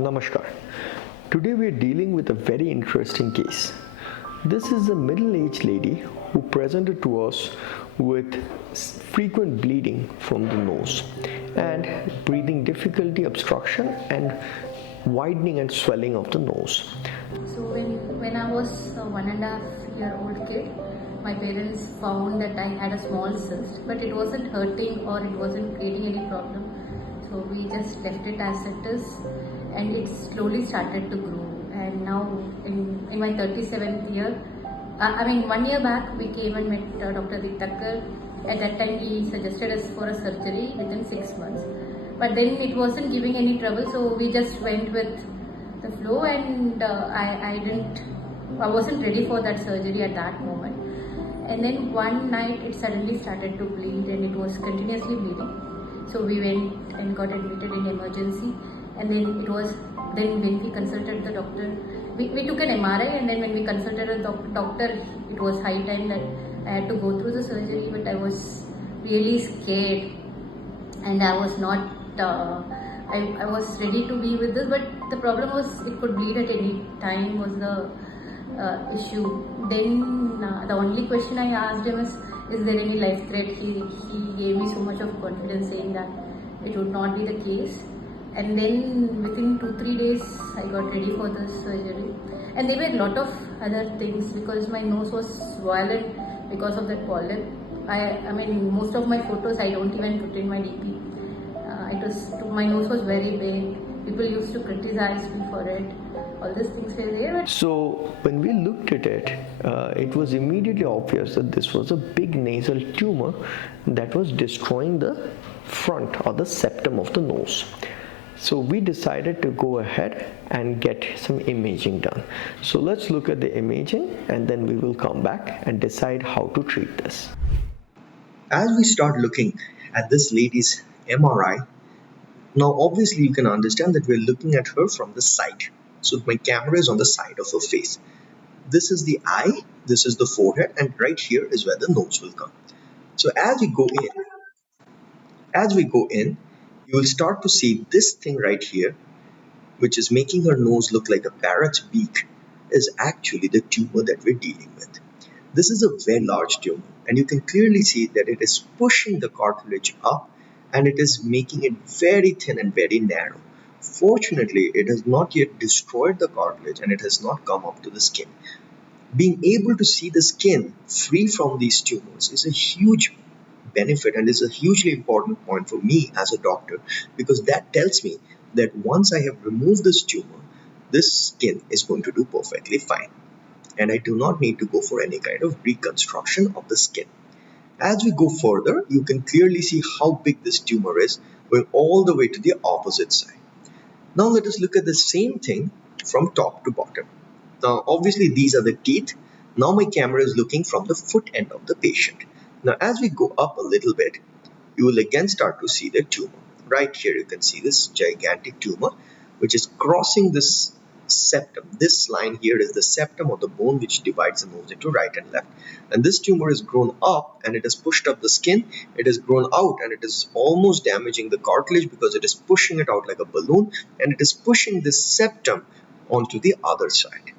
Namaskar. Today we are dealing with a very interesting case. This is a middle-aged lady who presented to us with frequent bleeding from the nose and breathing difficulty, obstruction and widening and swelling of the nose. So when I was a 1.5-year-old kid, my parents found that I had a small cyst, but it wasn't hurting or it wasn't creating any problem. So we just left it as it is, and it slowly started to grow. And now in my 37th year, 1 year back, we came and met Dr. Diptarka. At that time, he suggested us for a surgery within 6 months. But then it wasn't giving any trouble, so we just went with the flow, and I wasn't ready for that surgery at that moment. And then one night it suddenly started to bleed, and it was continuously bleeding. So we went and got admitted in emergency, and then when we consulted the doctor, we took an MRI, and then when we consulted the doctor, it was high time that I had to go through the surgery, but I was really scared, and I was not I was ready to be with this, but the problem was it could bleed at any time was the issue. Then the only question I asked him is there any life threat? He gave me so much of confidence, saying that it would not be the case. And then within 2-3 days I got ready for the surgery, and there were a lot of other things because my nose was swollen because of that polyp. I mean, most of my photos I don't even put in my DP. My nose was very big. People used to criticize me for it. All these things were there. So when we looked at it, it was immediately obvious that this was a big nasal tumor that was destroying the front or the septum of the nose. So we decided to go ahead and get some imaging done. So let's look at the imaging, and then we will come back and decide how to treat this. As we start looking at this lady's MRI, now obviously you can understand that we're looking at her from the side. So my camera is on the side of her face. This is the eye, this is the forehead, and right here is where the nose will come. So as we go in, you will start to see this thing right here, which is making her nose look like a parrot's beak, is actually the tumor that we're dealing with. This is a very large tumor, and you can clearly see that it is pushing the cartilage up, and it is making it very thin and very narrow. Fortunately, it has not yet destroyed the cartilage, and it has not come up to the skin. Being able to see the skin free from these tumors is a huge benefit and is a hugely important point for me as a doctor, because that tells me that once I have removed this tumor, this skin is going to do perfectly fine, and I do not need to go for any kind of reconstruction of the skin. As we go further, you can clearly see how big this tumor is, going all the way to the opposite side. Now let us look at the same thing from top to bottom. Now obviously these are the teeth. Now my camera is looking from the foot end of the patient. Now as we go up a little bit, you will again start to see the tumor. Right here you can see this gigantic tumor which is crossing this septum. This line here is the septum of the bone which divides the nose into right and left. And this tumor is grown up, and it has pushed up the skin. It has grown out, and it is almost damaging the cartilage because it is pushing it out like a balloon, and it is pushing this septum onto the other side.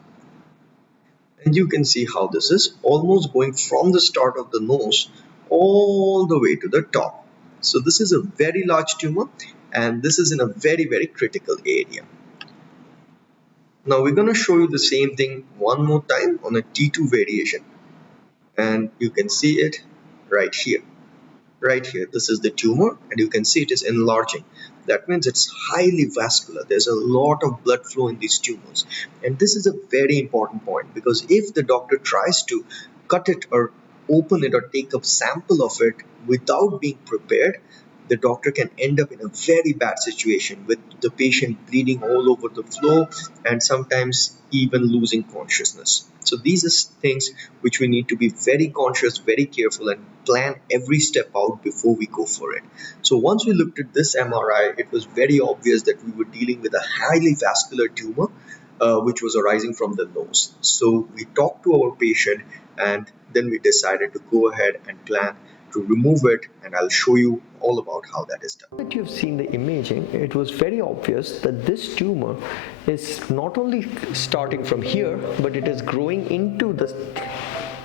And you can see how this is almost going from the start of the nose all the way to the top. So this is a very large tumor, and this is in a very, very critical area. Now we're going to show you the same thing one more time on a T2 variation, and you can see it right here. Right here, this is the tumor, and you can see it is enlarging. That means it's highly vascular. There's a lot of blood flow in these tumors, and this is a very important point, because if the doctor tries to cut it or open it or take a sample of it without being prepared, the doctor can end up in a very bad situation with the patient bleeding all over the floor and sometimes even losing consciousness. So these are things which we need to be very conscious, very careful, and plan every step out before we go for it. So once we looked at this MRI, it was very obvious that we were dealing with a highly vascular tumor which was arising from the nose. So we talked to our patient, and then we decided to go ahead and plan to remove it, and I'll show you all about how that is done. That you've seen the imaging, it was very obvious that this tumor is not only starting from here, but it is growing into the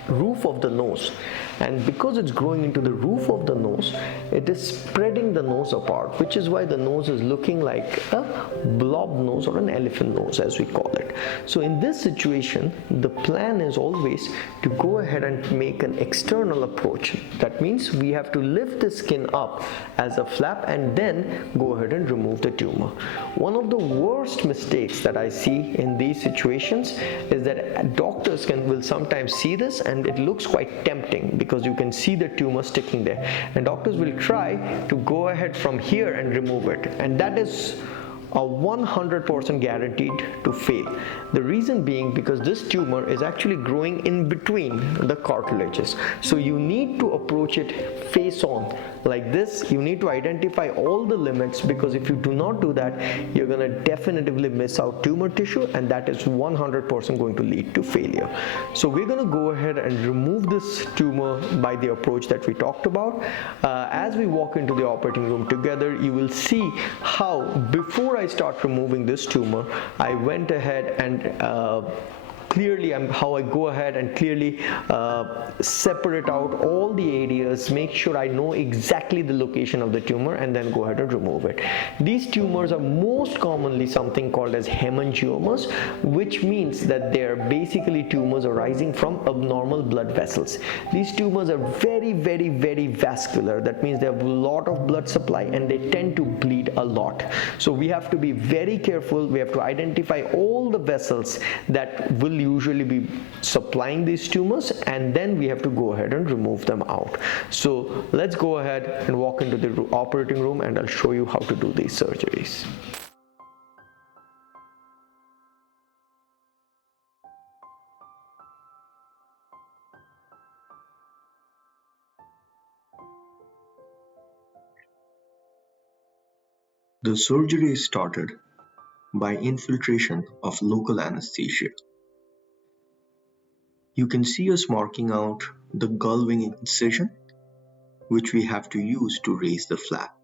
roof of the nose, and because it's growing into the roof of the nose, it is spreading the nose apart, which is why the nose is looking like a blob nose or an elephant nose, as we call it. So in this situation, the plan is always to go ahead and make an external approach. That means we have to lift the skin up as a flap and then go ahead and remove the tumor. One of the worst mistakes that I see in these situations is that doctors will sometimes see this, and it looks quite tempting because you can see the tumor sticking there, and doctors will try to go ahead from here and remove it, and that is a 100% guaranteed to fail. The reason being because this tumor is actually growing in between the cartilages. So you need to approach it face on like this. You need to identify all the limits, because if you do not do that, you're going to definitively miss out tumor tissue, and that is 100% going to lead to failure. So we're going to go ahead and remove this tumor by the approach that we talked about. As we walk into the operating room together, you will see how before I start removing this tumor, I went ahead and clearly how I go ahead and clearly separate out all the areas, make sure I know exactly the location of the tumor, and then go ahead and remove it. These tumors are most commonly something called as hemangiomas, which means that they are basically tumors arising from abnormal blood vessels. These tumors are very, very, very vascular. That means they have a lot of blood supply and they tend to bleed a lot. So we have to be very careful. We have to identify all the vessels that will usually be supplying these tumors, and then we have to go ahead and remove them out. So let's go ahead and walk into the operating room, and I'll show you how to do these surgeries. The surgery is started by infiltration of local anesthesia. You can see us marking out the gull-wing incision, which we have to use to raise the flap.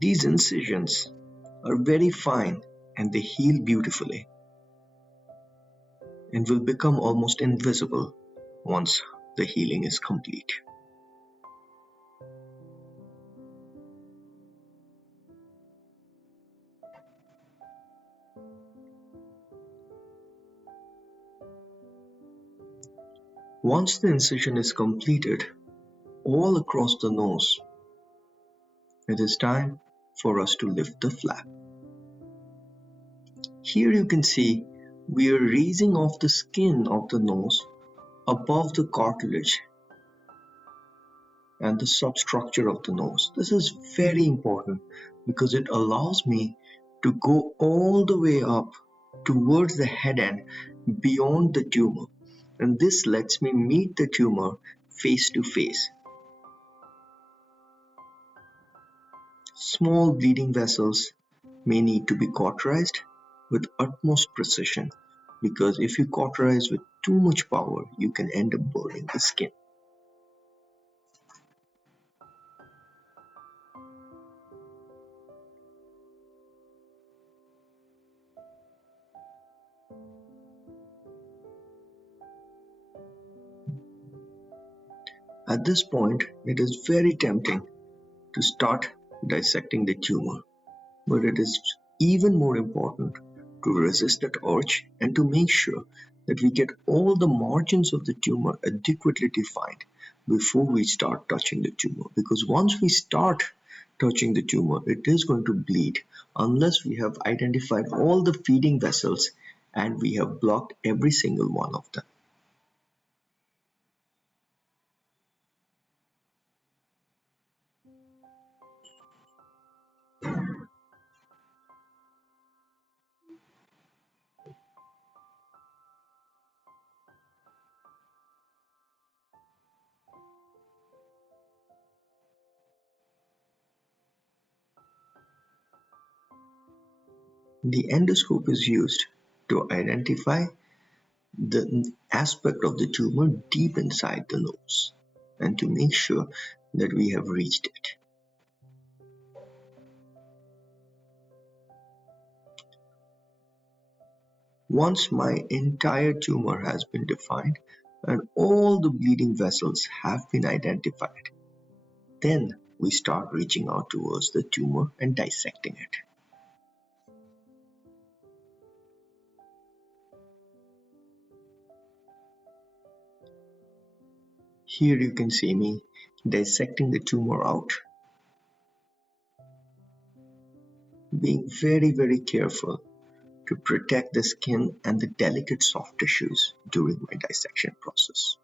These incisions are very fine and they heal beautifully and will become almost invisible once the healing is complete. Once the incision is completed all across the nose, it is time for us to lift the flap. Here you can see we are raising off the skin of the nose above the cartilage and the substructure of the nose. This is very important because it allows me to go all the way up towards the head end beyond the tumor, and this lets me meet the tumor face to face. Small bleeding vessels may need to be cauterized with utmost precision, because if you cauterize with too much power, you can end up burning the skin. At this point, it is very tempting to start dissecting the tumor, but it is even more important to resist that urge and to make sure that we get all the margins of the tumor adequately defined before we start touching the tumor, because once we start touching the tumor, it is going to bleed unless we have identified all the feeding vessels and we have blocked every single one of them. The endoscope is used to identify the aspect of the tumor deep inside the nose. and to make sure that we have reached it. Once my entire tumor has been defined and all the bleeding vessels have been identified, then we start reaching out towards the tumor and dissecting it. Here you can see me dissecting the tumor out, being very careful to protect the skin and the delicate soft tissues during my dissection process.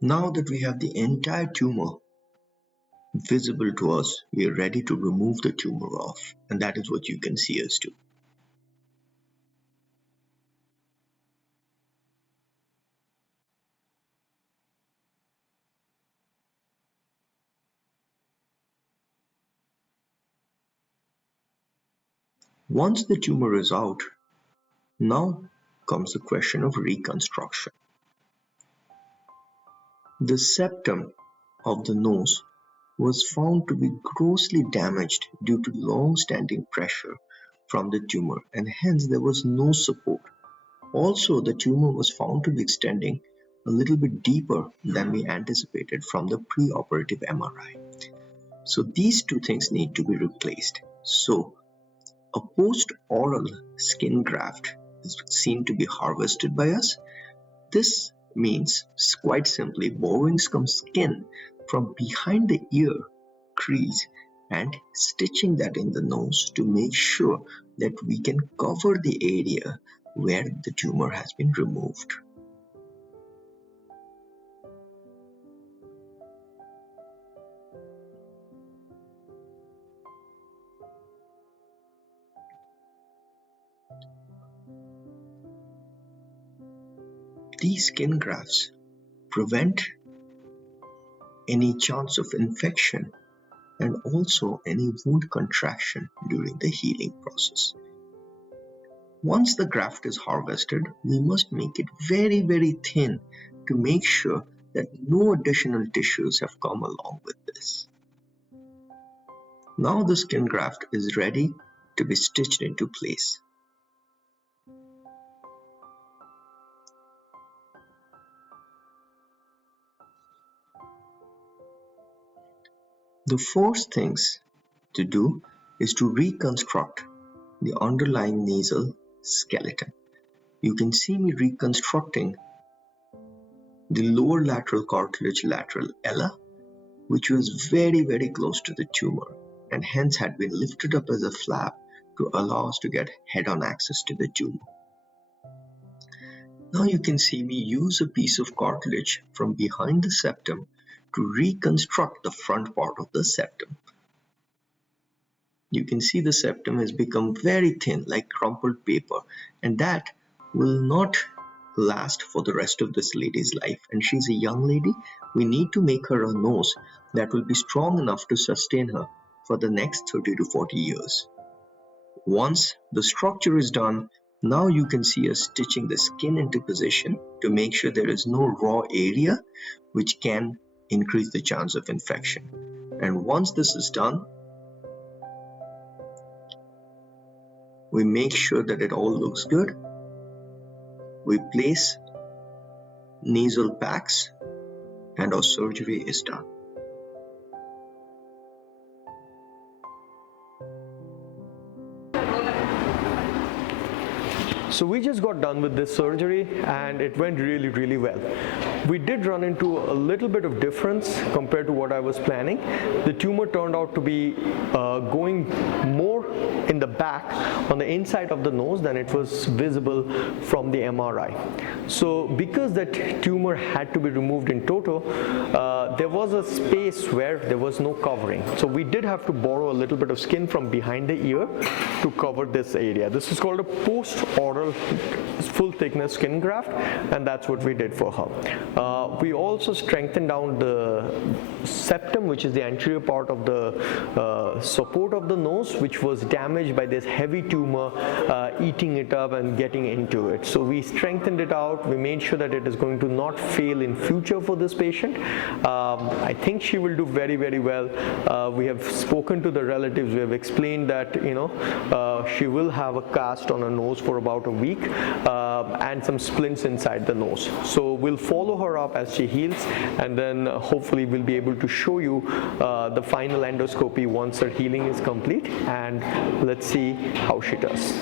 Now that we have the entire tumor visible to us, we are ready to remove the tumor off, and that is what you can see us do. Once the tumor is out, now comes the question of reconstruction. The septum of the nose was found to be grossly damaged due to long-standing pressure from the tumor, and hence there was no support. Also, the tumor was found to be extending a little bit deeper than we anticipated from the pre-operative MRI. So these two things need to be replaced. So a post-oral skin graft is seen to be harvested by us. This means, quite simply, borrowing some skin from behind the ear crease and stitching that in the nose to make sure that we can cover the area where the tumor has been removed. These skin grafts prevent any chance of infection and also any wound contraction during the healing process. Once the graft is harvested, we must make it very thin to make sure that no additional tissues have come along with this. Now the skin graft is ready to be stitched into place. The first things to do is to reconstruct the underlying nasal skeleton. You can see me reconstructing the lower lateral cartilage lateral ala, which was very close to the tumor and hence had been lifted up as a flap to allow us to get head-on access to the tumor. Now you can see me use a piece of cartilage from behind the septum to reconstruct the front part of the septum. You can see the septum has become very thin, like crumpled paper, and that will not last for the rest of this lady's life. And she's a young lady. We need to make her a nose that will be strong enough to sustain her for the next 30 to 40 years. Once the structure is done, now you can see us stitching the skin into position to make sure there is no raw area which can increase the chance of infection. And once this is done, we make sure that it all looks good. We place nasal packs and our surgery is done. So we just got done with this surgery and it went really well. we did run into a little bit of difference compared to what I was planning. The tumor turned out to be going more in the back on the inside of the nose than it was visible from the MRI. So because that tumor had to be removed in toto, there was a space where there was no covering. So we did have to borrow a little bit of skin from behind the ear to cover this area. This is called a post-oral full thickness skin graft, and that's what we did for her. We also strengthened down the septum, which is the anterior part of the support of the nose, which was damaged by this heavy tumor eating it up and getting into it. So we strengthened it out. We made sure that it is going to not fail in future for this patient. I think she will do very, very well. We have spoken to the relatives. We have explained that she will have a cast on her nose for about a week and some splints inside the nose. So we'll follow her up as she heals, and then hopefully we'll be able to show you the final endoscopy once her healing is complete, and let's see how she does.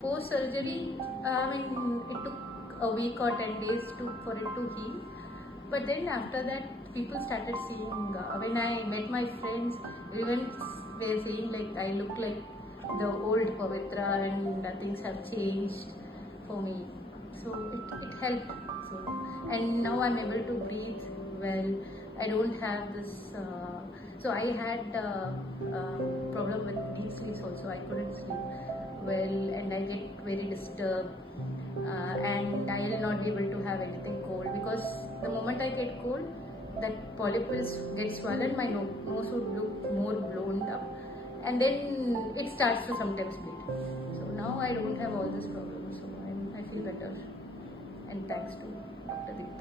Post surgery, it took a week or 10 days for it to heal. But then after that, people started seeing, when I met my friends, even were saying like I look like the old Pavitra and things have changed for me. So it helped. And now I'm able to breathe well. I don't have this. So I had problem with deep sleeps also. I couldn't sleep well, and I get very disturbed. And I will not be able to have anything cold, because the moment I get cold, that polyp will get swollen, my nose would look more blown up, and then it starts to sometimes bleed. So now I don't have all this problem, so I feel better, and thanks to Dr. Diptarka.